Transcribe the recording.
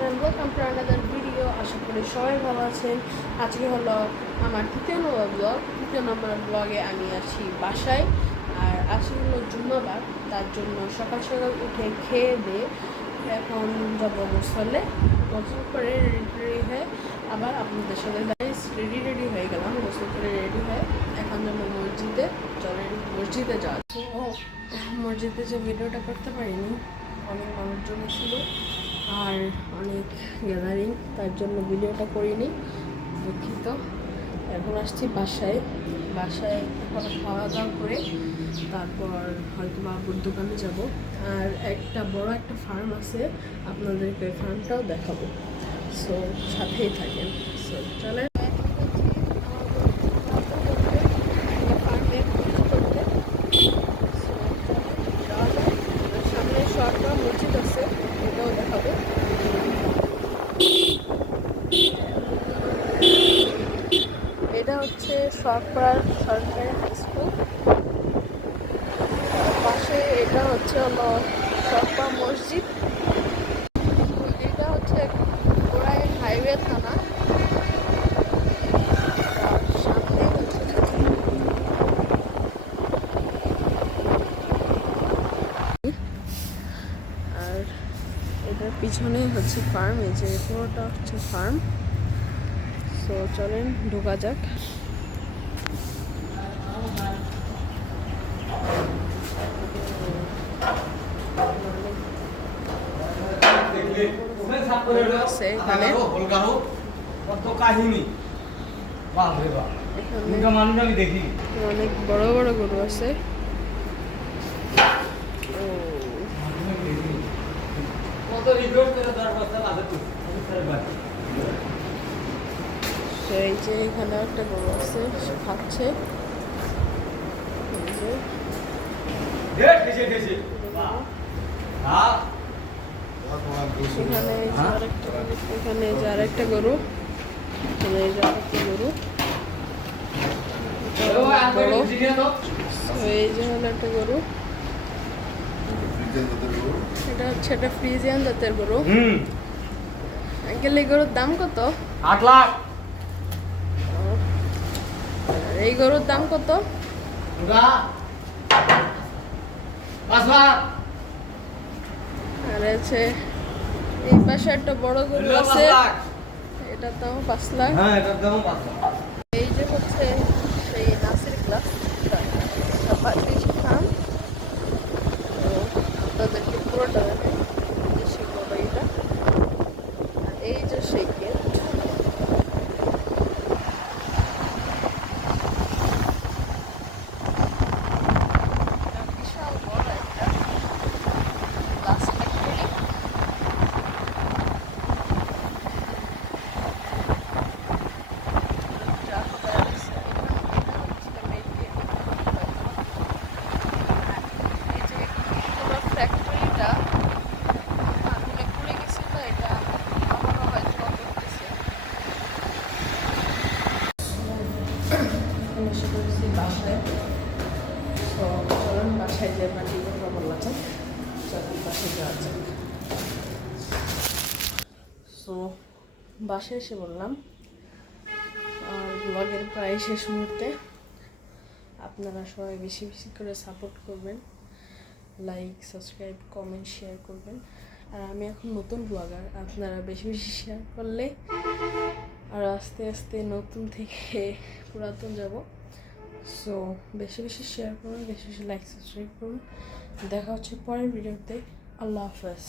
Channel, welcome to another video. আশা করি সবাই ভালো আছেন। আজকে হলো আমার তৃতীয় নম্বর ব্লগে আমি আসি বাসায়। আর আজকে হলো জুম্মাবার, তার জন্য সকাল সকাল উঠে খেয়ে দিয়ে এখন যাবো গোসলে। গোসল করে রেডি হয়ে আবার আপনাদের সাথে রেডি হয়ে গেলাম। গোসল করে রেডি হয়ে এখন যাবো মসজিদে। চলে মসজিদে যাওয়া। মসজিদে যে ভিডিওটা করতে পারিনি, অনেক মানুষজন ছিল আর অনেক গ্যাদারিং, তার জন্য ভিডিওটা করিনি, দুঃখিত। এখন আসছি বাসায় এখন খাওয়া দাওয়া করে তারপর হয়তো বাবুর দোকানে যাব। আর একটা বড় একটা ফার্ম আছে, আপনাদেরকে ফার্মটাও দেখাবো। সো সাথেই থাকেন। সো চলে সামনে সরকার মসজিদ আছে, এটাও দেখাবো। এটা হচ্ছে সরকারি হাই স্কুল, পাশে এটা হচ্ছে হলো সরকার মসজিদ। এটা হচ্ছে গোড়ায় হাইওয়ে থানা। সামনে হচ্ছে আর এটার পিছনে হচ্ছে ফার্ম। এই যে পুরোটা হচ্ছে ফার্ম। তো চলেন ঢোকা যাক। এখানে অনেক বড় বড় গরু আছে। এই যে এখানে একটা গরু আছে, সে খাচ্ছে। এখানে যে আরেকটা গরু, এই যে আরেকটা গরু বড়। এই যে হলো একটা গরু, এটা হচ্ছে একটা ফ্রিজিয়ান জাতের গরু। আঙ্কেল, এই গরুর দাম কত? 8 লাখ। এই গরুর দাম কত? 5 লাখ। আর আছে এই পাশে একটা বড় গরু আছে, এটার দাম 5 লাখ। হ্যাঁ, এটার দাম 5 লাখ। এই যে হচ্ছে সেই নাসির ক্লাস ফার্ম। আপনাদেরকে পুরোটা দেখেন, দেশি গরু এটা। আর এই যে সেই গেট। বিশাল বড় একটা গ্লাস ফ্যাক্টরি। ফ্যাক্টরিটা আগুনে পুড়ে গেছিল, এটা আবারও হয়তো করতেছে। এসে করেছি বাসায়। তো চলুন বাসায় যে বাড়ি কথা বলা যাক, চলুন বাসায় যাওয়া যাক। সো বাসায় এসে বললাম, আর ব্লগের প্রায় শেষ মুহূর্তে। আপনারা সবাই বেশি বেশি করে সাপোর্ট করবেন, লাইক, সাবস্ক্রাইব, কমেন্ট, শেয়ার করবেন। আর আমি এখন নতুন ব্লগার, আপনারা বেশি বেশি শেয়ার করলে আর আস্তে আস্তে নতুন থেকে পুরাতন যাব। সো বেশি বেশি শেয়ার করুন, বেশি বেশি লাইক, সাবস্ক্রাইব করুন। দেখা হচ্ছে পরের ভিডিওতে। আল্লাহ হাফেজ।